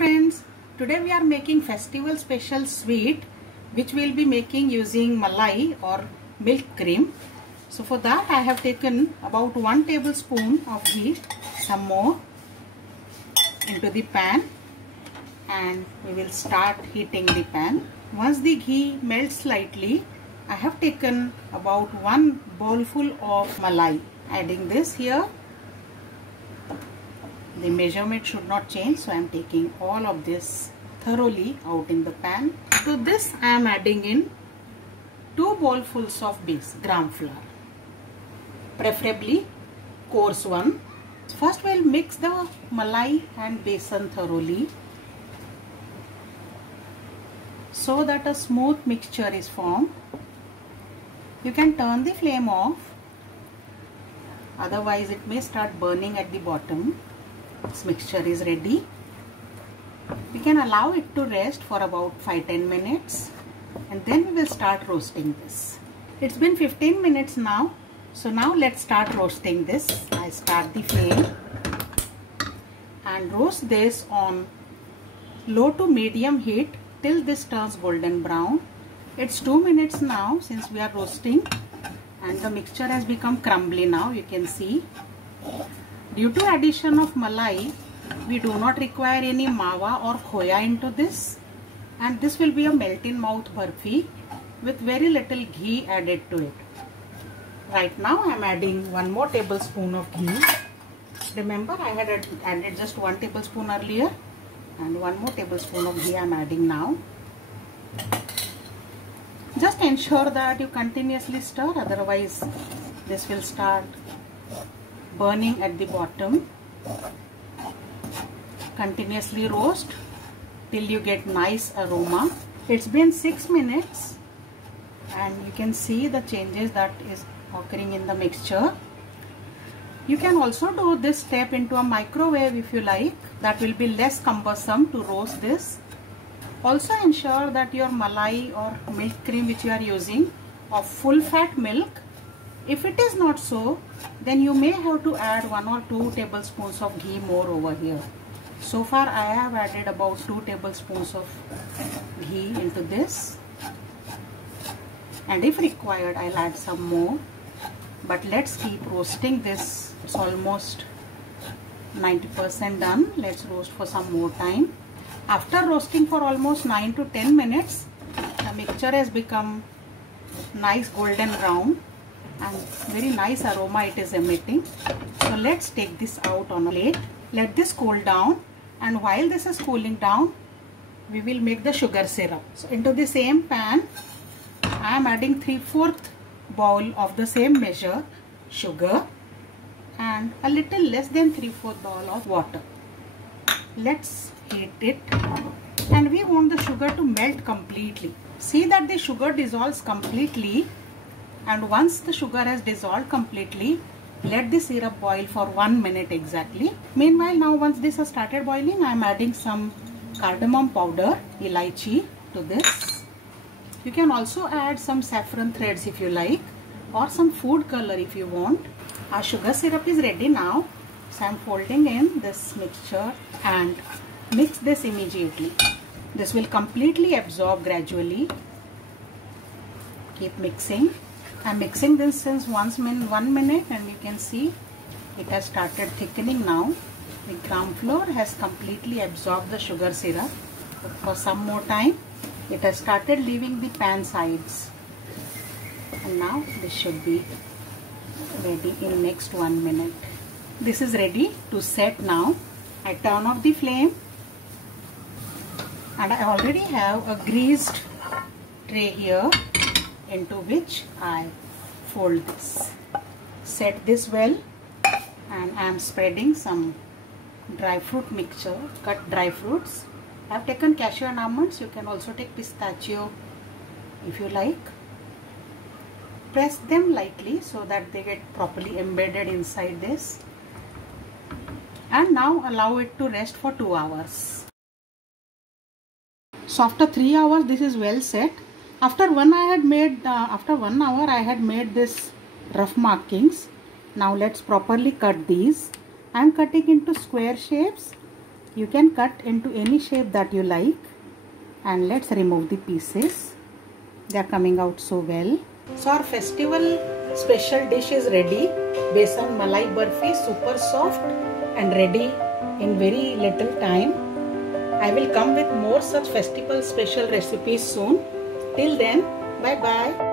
friends, today we are making festival special sweet which we will be making using malai or milk cream. So for that I have taken about 1 tablespoon of ghee, some more into the pan, and we will start heating the pan. Once the ghee melts slightly, I have taken about 1 bowlful of malai. Adding this here. The measurement should not change, so I am taking all of this thoroughly out in the pan. To this I am adding in 2 bowlfuls of base gram flour, preferably coarse one. First we will mix the malai and besan thoroughly so that a smooth mixture is formed. You can turn the flame off, otherwise it may start burning at the bottom. This mixture is ready. We can allow it to rest for about 5-10 minutes and then we will start roasting this. It's been 15 minutes now, so now let's start roasting this. I start the flame and roast this on low to medium heat till this turns golden brown. It's 2 minutes now since we are roasting and the mixture has become crumbly now, you can see. Due to addition of malai, we do not require any mawa or khoya into this, and this will be a melt in mouth barfi with very little ghee added to it. Right now I am adding 1 more tablespoon of ghee. Remember I had added just 1 tablespoon earlier, and 1 more tablespoon of ghee I am adding now. Just ensure that you continuously stir, otherwise this will start burning at the bottom. Continuously roast till you get nice aroma. It's been 6 minutes and you can see the changes that is occurring in the mixture. You can also do this step into a microwave if you like. That will be less cumbersome to roast this. Also ensure that your malai or milk cream which you are using of full fat milk. If it is not so, then you may have to add 1 or 2 tablespoons of ghee more over here. So far I have added about 2 tablespoons of ghee into this, and if required I'll add some more, but let's keep roasting this. It's almost 90% done. Let's roast for some more time. After roasting for almost 9 to 10 minutes, the mixture has become nice golden brown and very nice aroma it is emitting. So let's take this out on a plate. Let this cool down, and while this is cooling down, we will make the sugar syrup. So into the same pan, I am adding 3/4 bowl of the same measure sugar and a little less than 3/4 bowl of water. Let's heat it, and we want the sugar to melt completely. See that the sugar dissolves completely, and once the sugar has dissolved completely, let the syrup boil for 1 minute exactly. Meanwhile, now once this has started boiling, I am adding some cardamom powder, elaichi, to this. You can also add some saffron threads if you like, or some food color if you want. Our sugar syrup is ready now, so I am folding in this mixture and mix this immediately. This will completely absorb gradually. Keep mixing. I am mixing this since 1 minute, and you can see it has started thickening now. The gram flour has completely absorbed the sugar syrup. But for some more time, it has started leaving the pan sides. And now this should be ready in next 1 minute. This is ready to set now. I turn off the flame, and I already have a greased tray here into which I fold this. Set this well, and I am spreading some dry fruit mixture, cut dry fruits. I have taken cashew and almonds. You can also take pistachio if you like. Press them lightly so that they get properly embedded inside this, and now allow it to rest for 2 hours. So after 3 hours this is well set. After 1 hour I had made this rough markings. Now let's properly cut these. I am cutting into square shapes You can cut into any shape that you like, and let's remove the pieces. They are coming out so well. So our festival special dish is ready. Besan Malai Barfi, super soft and ready in very little time. I will come with more such festival special recipes soon. Till then, bye bye.